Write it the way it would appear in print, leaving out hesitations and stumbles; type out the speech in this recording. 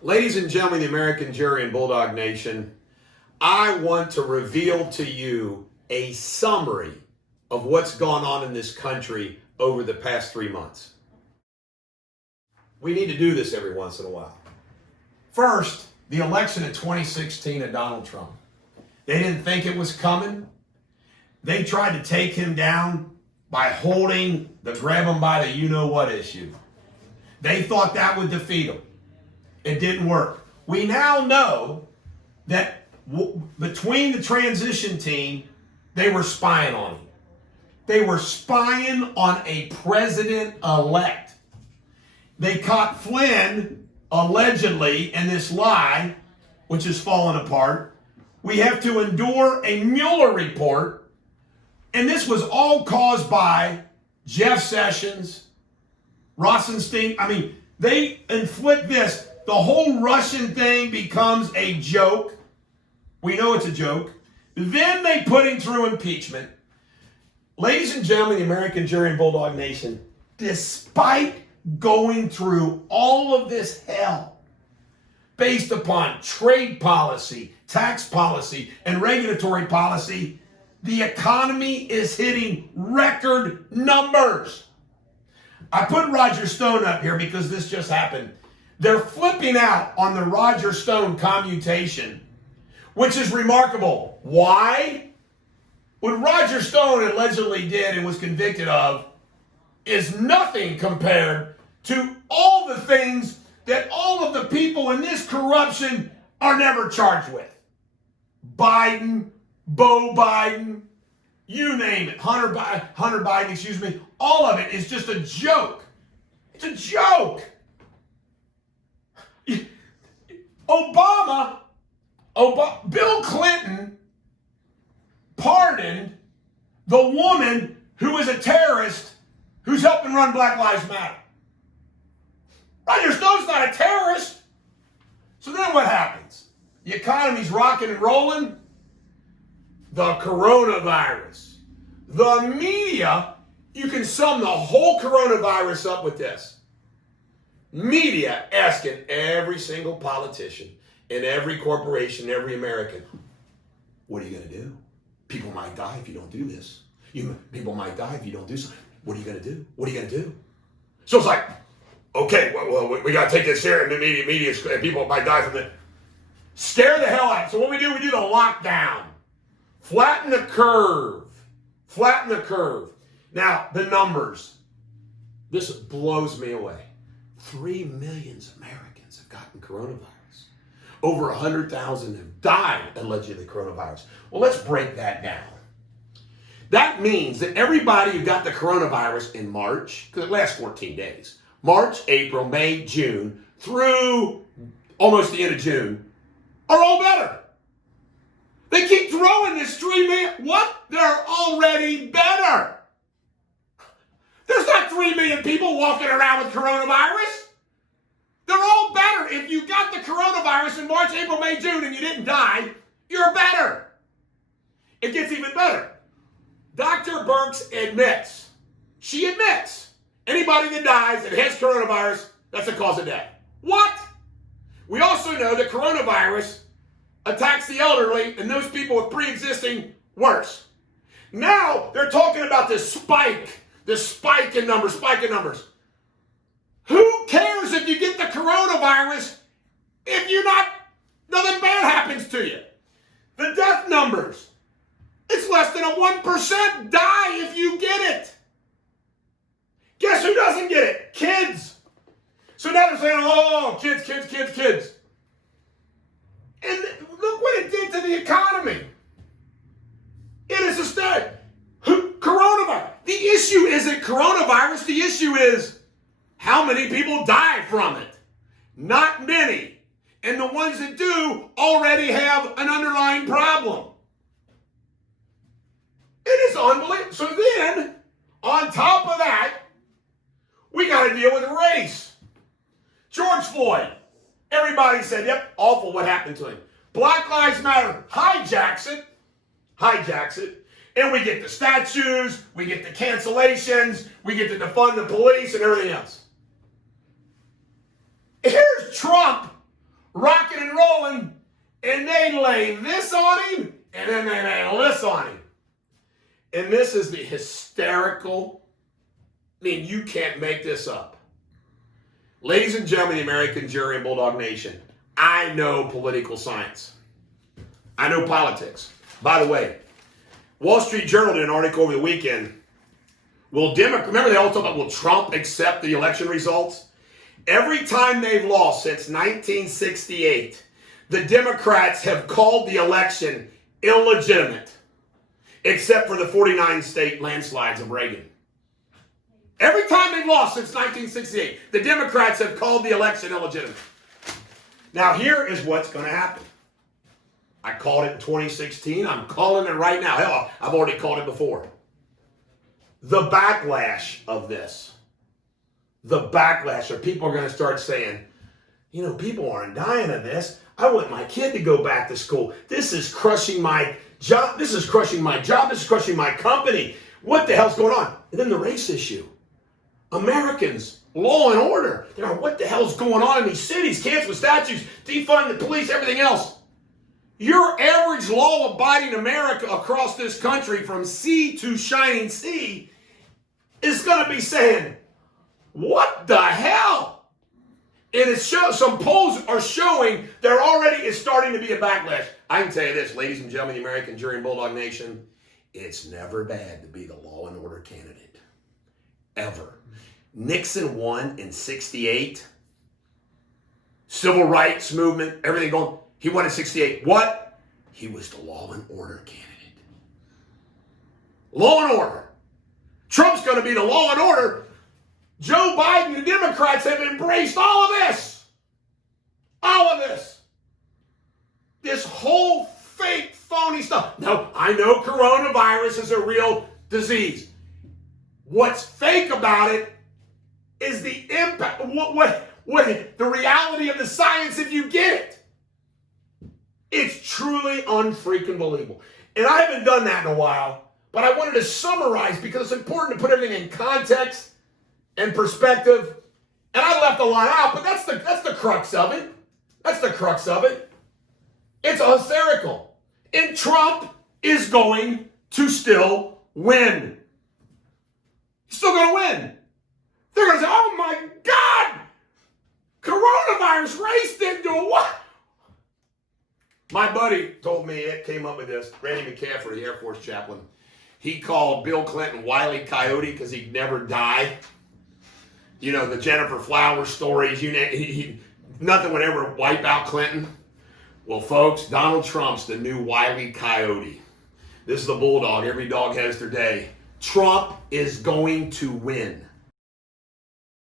Ladies and gentlemen, the American jury and Bulldog Nation, I want to reveal to you a summary of what's gone on in this country over the past 3 months. We need to do this every once in a while. First, the election in 2016 of Donald Trump. They didn't think it was coming. They tried to take him down by holding the grab him by the you-know-what issue. They thought that would defeat him. It didn't work. We now know that between the transition team, they were spying on him. They were spying on a president-elect. They caught Flynn, allegedly, in this lie, which has fallen apart. We have to endure a Mueller report, and this was all caused by Jeff Sessions, Rosenstein. They inflict this. The whole Russian thing becomes a joke. We know it's a joke. Then they put him through impeachment. Ladies and gentlemen, the American jury and Bulldog Nation, despite going through all of this hell based upon trade policy, tax policy, and regulatory policy, the economy is hitting record numbers. I put Roger Stone up here because this just happened. They're flipping out on the Roger Stone commutation, which is remarkable. Why? What Roger Stone allegedly did and was convicted of is nothing compared to all the things that all of the people in this corruption are never charged with. Biden, Beau Biden, you name it, Hunter Biden, all of it is just a joke. It's a joke. Bill Clinton pardoned the woman who was a terrorist who's helping run Black Lives Matter. Roger Stone's not a terrorist. So then what happens? The economy's rocking and rolling. The coronavirus. The media, you can sum the whole coronavirus up with this. Media asking every single politician and every corporation, every American, what are you going to do? People might die if you don't do this. People might die if you don't do something. What are you going to do? What are you going to do? So it's like, okay, well we got to take this here, and the media, people might die from it. Scare the hell out. So what we do the lockdown. Flatten the curve. Flatten the curve. Now, the numbers. This blows me away. 3 million Americans have gotten coronavirus. Over 100,000 have died, allegedly, coronavirus. Well, let's break that down. That means that everybody who got the coronavirus in March, because it lasts 14 days, March, April, May, June, through almost the end of June, are all better. They keep throwing this 3 million. What? They're already better. There's not 3 million people walking around with coronavirus. They're all better. If you got the coronavirus in March, April, May, June, and you didn't die, you're better. It gets even better. Dr. Birx admits, she admits, anybody that dies that has coronavirus, that's the cause of death. What? We also know that coronavirus attacks the elderly and those people with pre-existing worse. Now they're talking about this spike in numbers. Who cares if you get the coronavirus if nothing bad happens to you? The death numbers, it's less than a 1% die if you get it. Guess who doesn't get it? Kids. So now they're saying, oh, kids. And look what it did to the economy. It is hysterical. Coronavirus. The issue isn't coronavirus. The issue is how many people die from it. Not many. And the ones that do already have an underlying problem. It is unbelievable. So then, on top of that, we got to deal with race. George Floyd. Everybody said, yep, awful what happened to him. Black Lives Matter hijacks it, and we get the statues, we get the cancellations, we get to defund the police and everything else. Here's Trump rolling, and they lay this on him, and then they lay this on him. And this is the hysterical, I mean, you can't make this up. Ladies and gentlemen, the American jury and Bulldog Nation, I know political science. I know politics. By the way, Wall Street Journal did an article over the weekend. Remember they all talk about, will Trump accept the election results? Every time they've lost since 1968, the Democrats have called the election illegitimate, except for the 49 state landslides of Reagan. Every time they've lost since 1968, the Democrats have called the election illegitimate. Now, here is what's going to happen. I called it in 2016. I'm calling it right now. Hell, I've already called it before. The backlash of this. The backlash of people are going to start saying, you know, people aren't dying of this. I want my kid to go back to school. This is crushing my job. This is crushing my job. This is crushing my company. What the hell's going on? And then the race issue. Americans, law and order. You know, what the hell's going on in these cities? Cancel statutes, defund the police, everything else. Your average law-abiding America across this country from sea to shining sea is going to be saying, what the hell? And some polls are showing there already is starting to be a backlash. I can tell you this, ladies and gentlemen, the American jury and Bulldog Nation, it's never bad to be the law and order candidate. Ever. Nixon won in 68. Civil rights movement, everything going. He won in 68. What? He was the law and order candidate. Law and order. Trump's going to be the law and order. Joe Biden and the Democrats have embraced all of this. All of this. This whole fake, phony stuff. Now, I know coronavirus is a real disease. What's fake about it is the impact, the reality of the science if you get it. It's truly unfreaking believable. And I haven't done that in a while, but I wanted to summarize because it's important to put everything in context and perspective. And I left a lot out, but that's the crux of it. That's the crux of it. It's hysterical. And Trump is going to still win. He's still going to win. They're going to say, oh my God, coronavirus race didn't do what? My buddy told me, it came up with this, Randy McCaffrey, the Air Force chaplain. He called Bill Clinton Wile E. Coyote because he'd never die. You know, the Jennifer Flowers stories, nothing would ever wipe out Clinton. Well, folks, Donald Trump's the new Wile E. Coyote. This is the Bulldog. Every dog has their day. Trump is going to win.